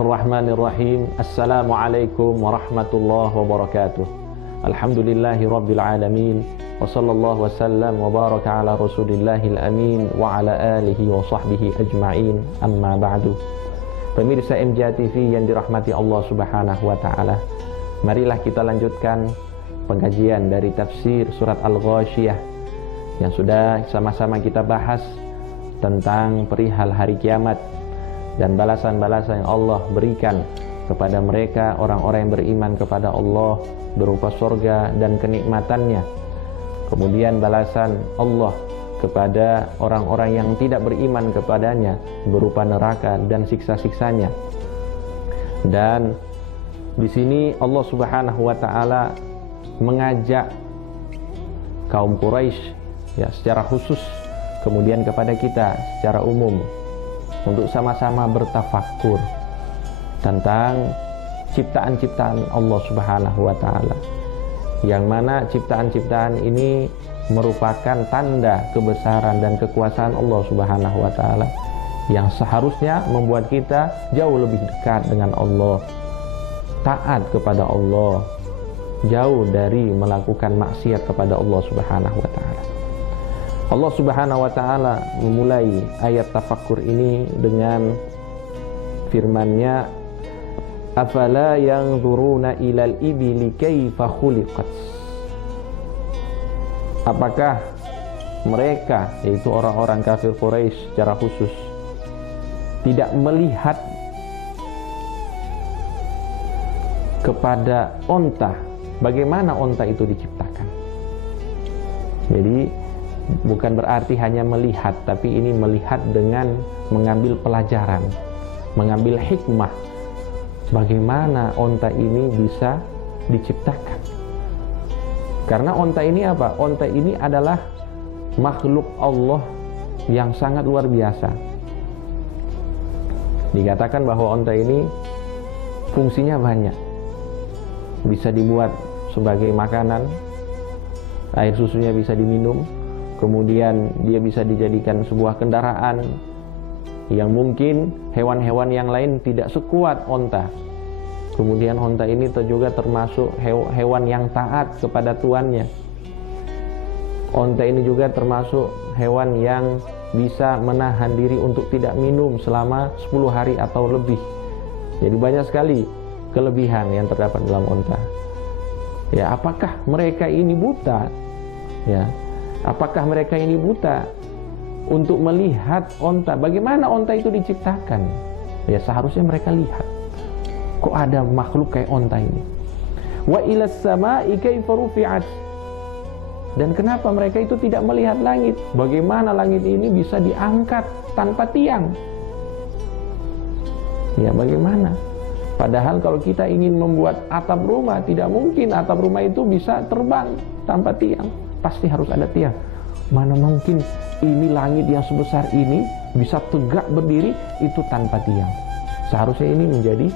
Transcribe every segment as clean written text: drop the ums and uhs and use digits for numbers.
Bismillahirrahmanirrahim. Assalamualaikum warahmatullahi wabarakatuh. Alhamdulillahi rabbil alamin. Wa sallallahu wasallam wa baraka ala rasulillahil amin wa ala alihi wa sahbihi ajma'in. Amma ba'du. Pemirsa MJ TV yang dirahmati Allah subhanahu wa ta'ala, marilah kita lanjutkan pengajian dari tafsir surat Al-Ghasyiyah yang sudah sama-sama kita bahas tentang perihal hari kiamat dan balasan-balasan yang Allah berikan kepada mereka orang-orang yang beriman kepada Allah berupa surga dan kenikmatannya. Kemudian balasan Allah kepada orang-orang yang tidak beriman kepadanya berupa neraka dan siksa-siksanya. Dan di sini Allah Subhanahu wa taala mengajak kaum Quraisy ya secara khusus, kemudian kepada kita secara umum untuk sama-sama bertafakkur tentang ciptaan-ciptaan Allah Subhanahu wa taala, yang mana ciptaan-ciptaan ini merupakan tanda kebesaran dan kekuasaan Allah Subhanahu wa taala yang seharusnya membuat kita jauh lebih dekat dengan Allah, taat kepada Allah, jauh dari melakukan maksiat kepada Allah Subhanahu wa taala. Allah Subhanahu wa ta'ala memulai ayat tafakkur ini dengan firman-Nya, afala yanzuruna ilal ibili kaifa khuliqat. Apakah mereka, yaitu orang-orang kafir Quraisy secara khusus, tidak melihat kepada onta, bagaimana onta itu diciptakan? Jadi bukan berarti hanya melihat, tapi ini melihat dengan mengambil pelajaran, mengambil hikmah, bagaimana onta ini bisa diciptakan. Karena onta ini apa? Onta ini adalah makhluk Allah yang sangat luar biasa. Dikatakan bahwa onta ini fungsinya banyak. Bisa dibuat sebagai makanan, air susunya bisa diminum, kemudian dia bisa dijadikan sebuah kendaraan yang mungkin hewan-hewan yang lain tidak sekuat onta. Kemudian onta ini juga termasuk hewan yang taat kepada tuannya. Onta ini juga termasuk hewan yang bisa menahan diri untuk tidak minum selama 10 hari atau lebih. Jadi banyak sekali kelebihan yang terdapat dalam onta. Ya, apakah mereka ini buta? Ya, apakah mereka ini buta untuk melihat onta? Bagaimana onta itu diciptakan? Ya, seharusnya mereka lihat. Kok ada makhluk kayak onta ini? Wa ilas sama'i kaifa rufi'at. Dan kenapa mereka itu tidak melihat langit? Bagaimana langit ini bisa diangkat tanpa tiang? Ya, bagaimana? Padahal kalau kita ingin membuat atap rumah, tidak mungkin atap rumah itu bisa terbang tanpa tiang. Pasti harus ada tiang. Mana mungkin ini langit yang sebesar ini bisa tegak berdiri itu tanpa tiang. Seharusnya ini menjadi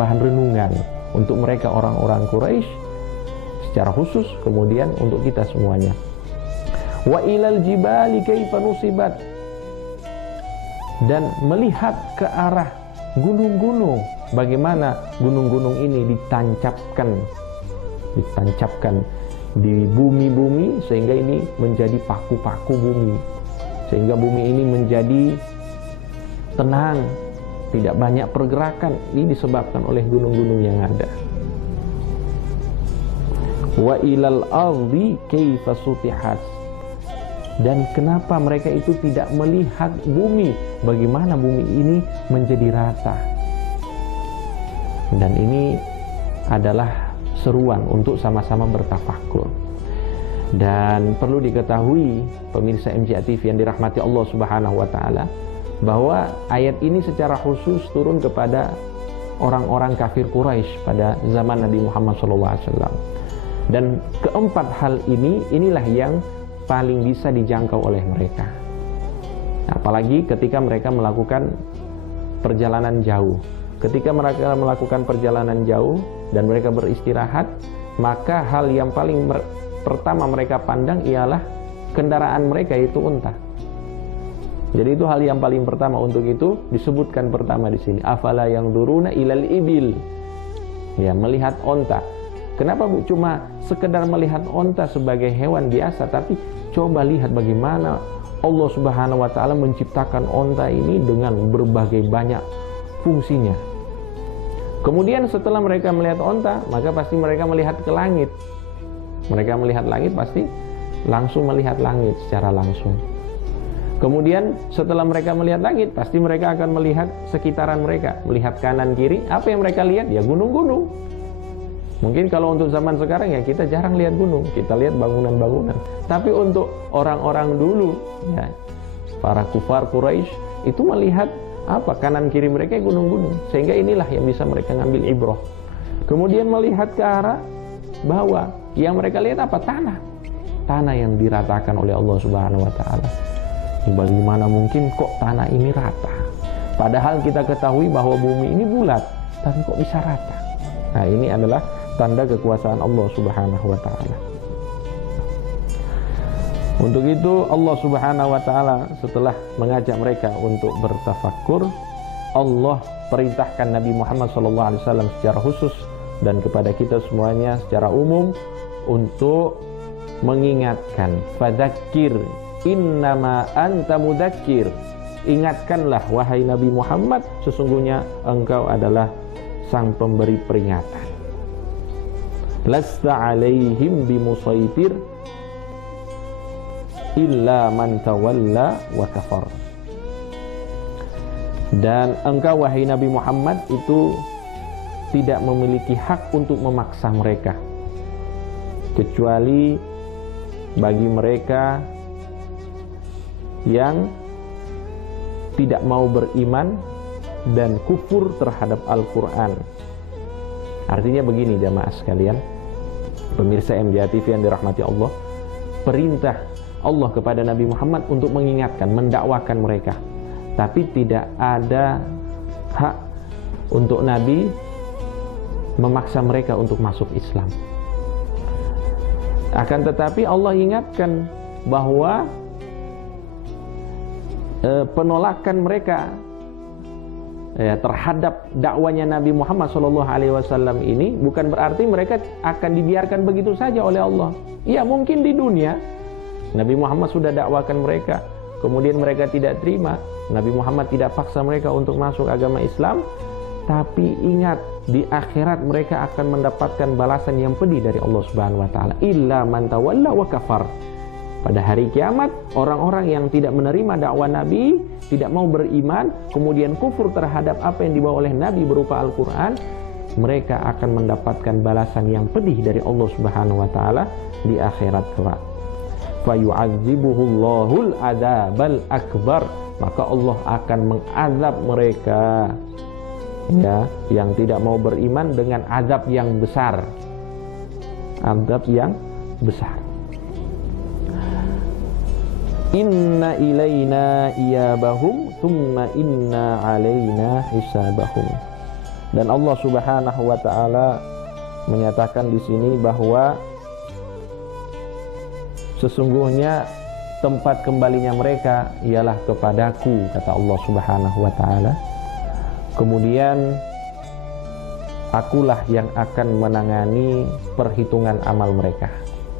bahan renungan untuk mereka orang-orang Quraisy secara khusus, kemudian untuk kita semuanya. Wa ilal jibali kaifa nusibat. Dan melihat ke arah gunung-gunung, bagaimana gunung-gunung ini ditancapkan di bumi-bumi sehingga ini menjadi paku-paku bumi, sehingga bumi ini menjadi tenang, tidak banyak pergerakan. Ini disebabkan oleh gunung-gunung yang ada. Wa ilal ardi kaifa sutihat. Dan kenapa mereka itu tidak melihat bumi, bagaimana bumi ini menjadi rata? Dan ini adalah seruan untuk sama-sama bertafakkur. Dan perlu diketahui pemirsa MJ TV yang dirahmati Allah Subhanahu wa taala, bahwa ayat ini secara khusus turun kepada orang-orang kafir Quraisy pada zaman Nabi Muhammad SAW. Dan keempat hal ini, inilah yang paling bisa dijangkau oleh mereka. Apalagi ketika mereka melakukan perjalanan jauh. Ketika mereka melakukan perjalanan jauh dan mereka beristirahat, maka hal yang paling pertama mereka pandang ialah kendaraan mereka, yaitu unta. Jadi itu hal yang paling pertama. Untuk itu disebutkan pertama di sini, afala yanzuruna ilal ibil. Ya, melihat onta. Kenapa Bu cuma sekedar melihat onta sebagai hewan biasa, tapi coba lihat bagaimana Allah Subhanahu wa taala menciptakan onta ini dengan berbagai banyak fungsinya. Kemudian setelah mereka melihat onta, maka pasti mereka melihat ke langit. Mereka melihat langit pasti langsung melihat langit secara langsung. Kemudian setelah mereka melihat langit, pasti mereka akan melihat sekitaran mereka, melihat kanan kiri. Apa yang mereka lihat? Ya gunung-gunung. Mungkin kalau untuk zaman sekarang ya kita jarang lihat gunung, kita lihat bangunan-bangunan. Tapi untuk orang-orang dulu, ya, para kufar Quraisy itu melihat apa? Kanan kiri mereka gunung-gunung. Sehingga inilah yang bisa mereka ngambil ibrah. Kemudian melihat ke arah bawah, yang mereka lihat apa? Tanah. Tanah yang diratakan oleh Allah Subhanahu wa taala. Bagaimana mungkin kok tanah ini rata? Padahal kita ketahui bahwa bumi ini bulat, tapi kok bisa rata? Nah, ini adalah tanda kekuasaan Allah Subhanahu wa taala. Untuk itu Allah Subhanahu wa taala setelah mengajak mereka untuk bertafakkur, Allah perintahkan Nabi Muhammad SAW secara khusus dan kepada kita semuanya secara umum untuk mengingatkan, fadzakir innama anta mudzakir. Ingatkanlah wahai Nabi Muhammad, sesungguhnya engkau adalah sang pemberi peringatan. Lasta alaihim bimusaitir illa man tawalla wa kafar. Dan engkau wahai Nabi Muhammad itu tidak memiliki hak untuk memaksa mereka, kecuali bagi mereka yang tidak mau beriman dan kufur terhadap Al-Quran. Artinya begini jamaah sekalian, pemirsa MJA TV yang dirahmati Allah, perintah Allah kepada Nabi Muhammad untuk mengingatkan, mendakwakan mereka, tapi tidak ada hak untuk Nabi memaksa mereka untuk masuk Islam. Akan tetapi Allah ingatkan bahwa penolakan mereka terhadap dakwanya Nabi Muhammad SAW ini bukan berarti mereka akan dibiarkan begitu saja oleh Allah. Ya, mungkin di dunia Nabi Muhammad sudah dakwakan mereka, kemudian mereka tidak terima, Nabi Muhammad tidak paksa mereka untuk masuk agama Islam. Tapi ingat, di akhirat mereka akan mendapatkan balasan yang pedih dari Allah Subhanahu wa taala. Illa man tawalla wa kafar. Pada hari kiamat, orang-orang yang tidak menerima dakwah Nabi, tidak mau beriman, kemudian kufur terhadap apa yang dibawa oleh Nabi berupa Al-Quran, mereka akan mendapatkan balasan yang pedih dari Allah Subhanahu wa taala di akhirat kelak. Fayu'adzibuhullahul adzabal akbar. Maka Allah akan mengazab mereka, ya, yang tidak mau beriman dengan azab yang besar. Azab yang besar. Inna ilaina iyabahum thumma inna alaina hisabahum. Dan Allah Subhanahu wa taala menyatakan di sini bahwa sesungguhnya tempat kembalinya mereka ialah kepadaku, kata Allah Subhanahu wa taala. Kemudian akulah yang akan menangani perhitungan amal mereka.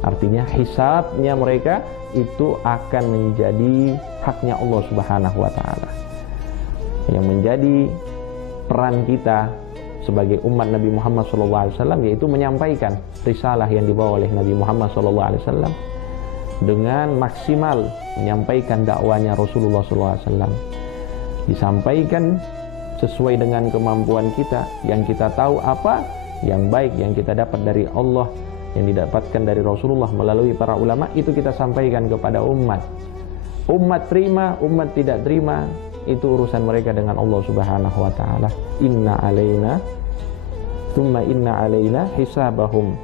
Artinya hisabnya mereka itu akan menjadi haknya Allah Subhanahu wa taala. Yang menjadi peran kita sebagai umat Nabi Muhammad SAW yaitu menyampaikan risalah yang dibawa oleh Nabi Muhammad SAW dengan maksimal, menyampaikan dakwanya Rasulullah SAW, disampaikan sesuai dengan kemampuan kita, yang kita tahu apa yang baik yang kita dapat dari Allah, yang didapatkan dari Rasulullah melalui para ulama, itu kita sampaikan kepada umat. Umat terima, umat tidak terima, itu urusan mereka dengan Allah Subhanahu wa taala. Inna alaina thumma inna alaina hisabahum.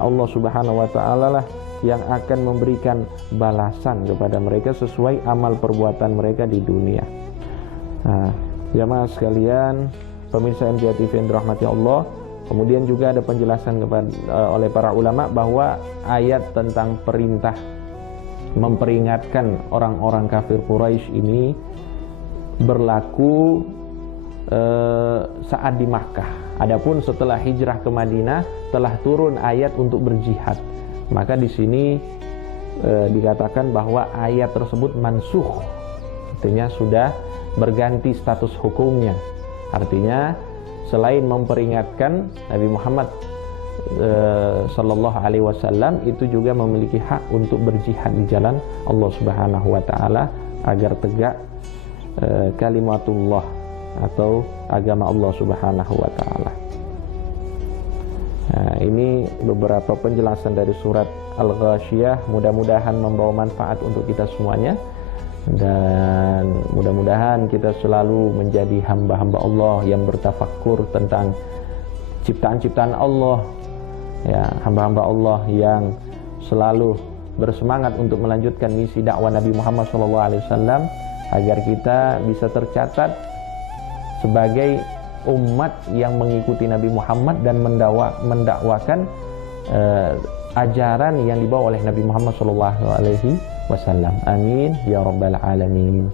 Allah Subhanahu wa taala lah yang akan memberikan balasan kepada mereka sesuai amal perbuatan mereka di dunia. Nah, jamaah sekalian, pemirsa MJA TV yang dirahmati Allah, kemudian juga ada penjelasan oleh para ulama bahwa ayat tentang perintah memperingatkan orang-orang kafir Quraisy ini berlaku saat di Makkah. Adapun setelah hijrah ke Madinah telah turun ayat untuk berjihad. Maka di sini dikatakan bahwa ayat tersebut mansukh, artinya sudah berganti status hukumnya. Artinya selain memperingatkan, Nabi Muhammad sallallahu alaihi wasallam itu juga memiliki hak untuk berjihad di jalan Allah Subhanahu wa taala agar tegak kalimatullah atau agama Allah Subhanahu wa taala. Nah, ini beberapa penjelasan dari surat Al-Ghasyiyah, mudah-mudahan membawa manfaat untuk kita semuanya, dan mudah-mudahan kita selalu menjadi hamba-hamba Allah yang bertafakkur tentang ciptaan-ciptaan Allah, ya, hamba-hamba Allah yang selalu bersemangat untuk melanjutkan misi dakwah Nabi Muhammad SAW, agar kita bisa tercatat sebagai umat yang mengikuti Nabi Muhammad dan mendakwakan ajaran yang dibawa oleh Nabi Muhammad SAW. Amin ya rabbal alamin.